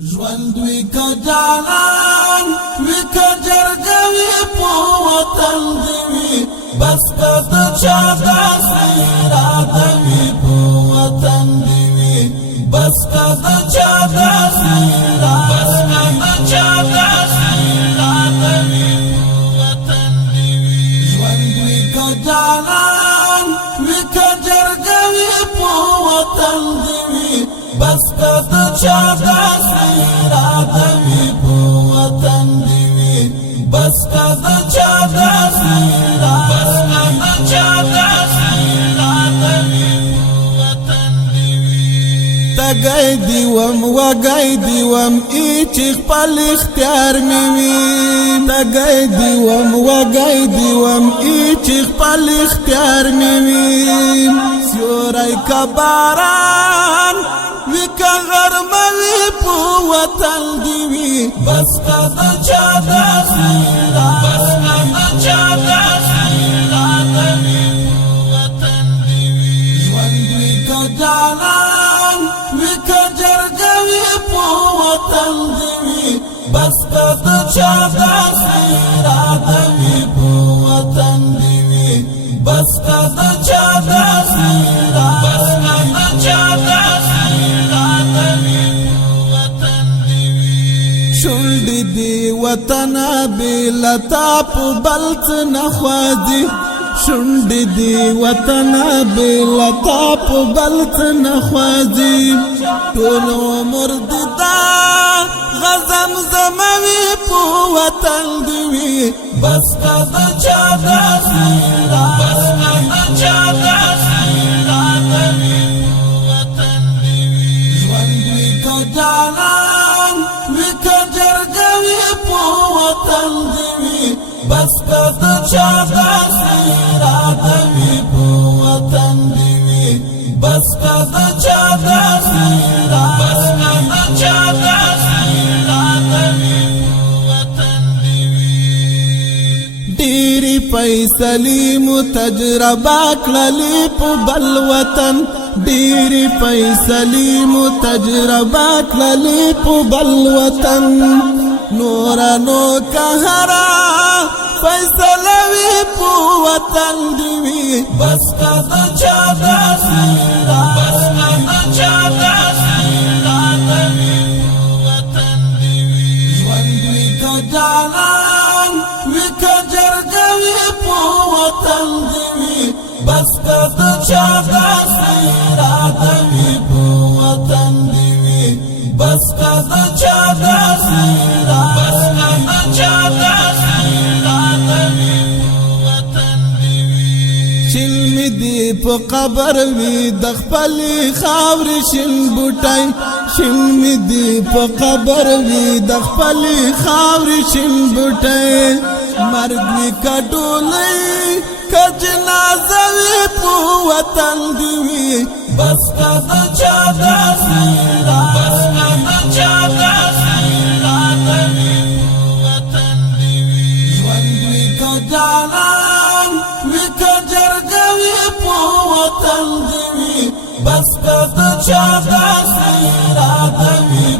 ژوند وی که جانان وی که جرګه وی په وطن دی وی بس که د چا داسې اراده وی په وطن دی وی بس که د چا داسې اراده وی په وطن دی وی ژوند وی که جانان وی که جرګه وی په وطن دی وی بس که د چا داسې اراده وی په وطن دی وی بس که د چا داسې اراده وی په وطن دی وی تګی دیوم وګی دیوم ایچ خپل اختیار می وی تګی دیوم وګی دیوم ایچ خپل اختیار می وی سیورای کباران وی که غرمه وی په وطن دی وی بس که د چا داسې اراده وی په وطن دی وی ژوند وی که جانان وی که جرګه وی په وطن دی وی بس که د چا داسې اراده وی په وطن دی وی بس که د چا داسې شونډې دی وطن بلتا په بلت نخوادي شونډې دی وطن بلتا په بلت نخوادي ټول عمر دی دا غزم زموي په وطن دی وی بس که د چا داسې اراده وی په وطن دی وی ژوند وی که جانان وی که جرګه وی په وطن دی وی بس که د چا داسې اراده وی په وطن دی وی بس که د چا داسې اراده وی په وطن دی وی ډېرې فیصلې مو تجربه کړلې په بل وطن ډېرې فیصلې مو تجربه کړلې په بل وطن نوره نو که هره فیصله وي په وطن دی وي بس که د چا داسې اراده وي په وطن دی وي ژوند وي که جانان وي که جرګه وي په وطن دی وي بس که د چا داسې اراده وي په وطن دی وي بس که د چا داسې اراده وي په وطن دی وي شل می دی په قبر وي د خپلې خاورې شین بوټی شل می دی په قبر وي د خپلې خاورې شین بوټی مرګ وي که ډولۍ که جنازه وي په وطن دی وي بس که د چا داسې اراده وي په وطن دی وي ژوند وي که جانان وي که جرګه وي په وطن دی وي بس که د چا داسې اراده وي